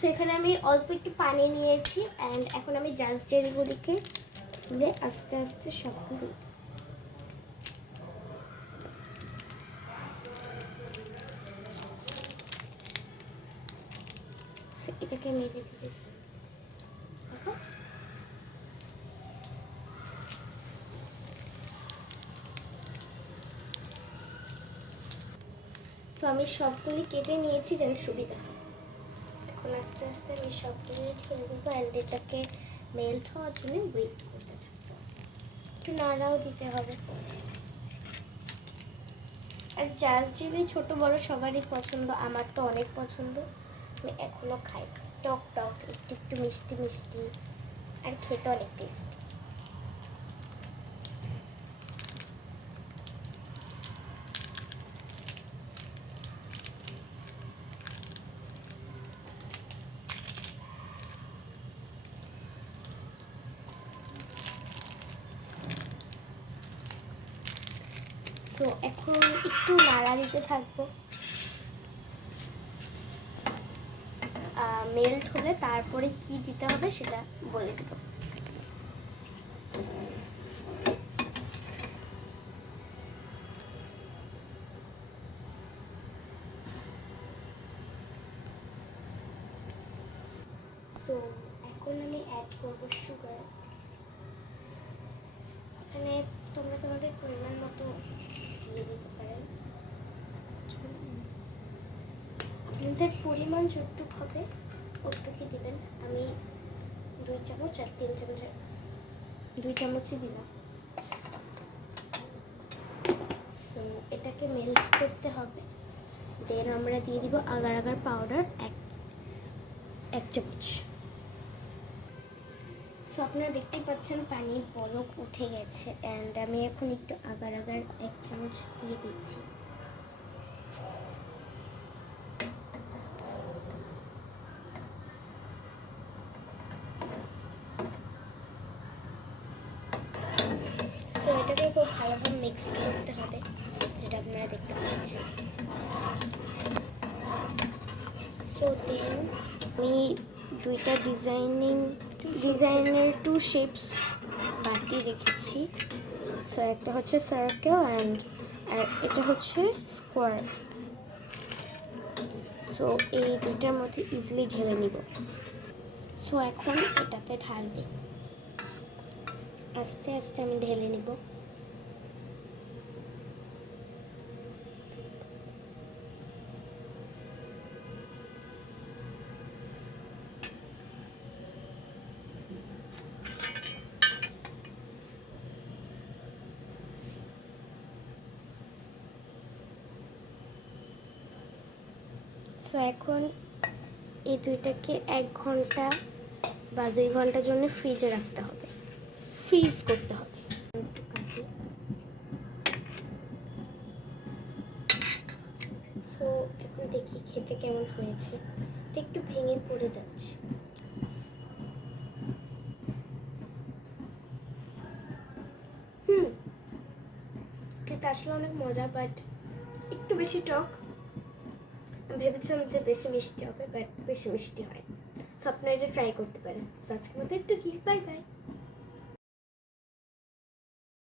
So এখানে আমি অল্প একটু পানি নিয়েছি অ্যান্ড এখন আমি জাস্ট জেলিগুলিকে তুলে আস্তে আস্তে সবগুলো এটাকে মেরে দিতে দেখো। তো আমি সবগুলি কেটে নিয়েছি যেন সুবিধা হয়। এখন আস্তে আস্তে আমি সবগুলি ঢেলে দেবো অ্যান্ড এটাকে মেল্ট হওয়ার জন্য ওয়েট করতে থাকবো, একটু নাড়াও দিতে হবে। আর জাস্ট জেলি ছোটো বড়ো সবারই পছন্দ, আমার তো অনেক পছন্দ, আমি এখনও খাই। টক টক, একটু একটু মিষ্টি মিষ্টি, আর খেতে অনেক টেস্টি। তো এখন একটু নাড়া দিতে থাকবো, মেল্ট হলে তারপরে কি দিতে হবে সেটা বলে দেবো। সো এখন আমি অ্যাড করবো সুগার। এখানে তোমরা তোমাদের পরিমাণ মতো দিয়ে দিতে পারেন, আপনাদের পরিমাণ যতটুকু হবে ওটুকুই দেবেন। আমি 2 চামচ আর 3 চামচ, 2 চামচই দিলাম। সো এটাকে মেল্ট করতে হবে, দেন আমরা দিয়ে দিব আগার আগার পাউডার 1 চামচ। সো আপনারা দেখতেই পাচ্ছেন পানির বলক উঠে গেছে অ্যান্ড আমি এখন একটু আগার আগার 1 চামচ দিয়ে দিচ্ছি। সো এটাকে খুব ভালোভাবে মিক্স করতে হবে, যেটা আপনারা দেখতে পাচ্ছেন। সো দেন আমি 2টা ডিজাইনের 2 শেপস বাটি রেখেছি। সো একটা হচ্ছে সার্কেল অ্যান্ড আর এটা হচ্ছে স্কোয়ার। সো এই দুটার মধ্যে ইজিলি ঢেলে নিব। সো এখন এটাতে ঢালবে, আস্তে আস্তে আমি ঢেলে নিব। সো এখন এই দুইটাকে 1 ঘন্টা বা 2 ঘন্টার জন্য ফ্রিজে রাখতে হবে, ফ্রিজ করতে হবে। সো এখন দেখি খেতে কেমন হয়েছে, একটু ভেঙে পড়ে যাচ্ছে। খেতে আসলে অনেক মজা, বাট একটু বেশি টক। ভেবেছিলাম যে বেশি মিষ্টি হবে, বাট বেশি মিষ্টি হয়। সো আপনারা এটা ট্রাই করতে পারেন। সো আজকের মতো একটু কি, বাই বাই।